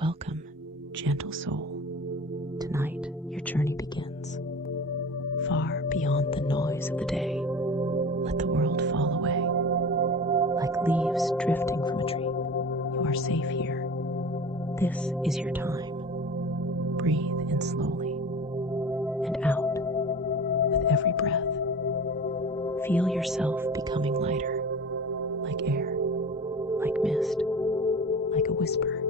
Welcome, gentle soul. Tonight, your journey begins. Far beyond the noise of the day, let the world fall away. Like leaves drifting from a tree, you are safe here. This is your time. Breathe in slowly and out with every breath. Feel yourself becoming lighter, like air, like mist, like a whisper.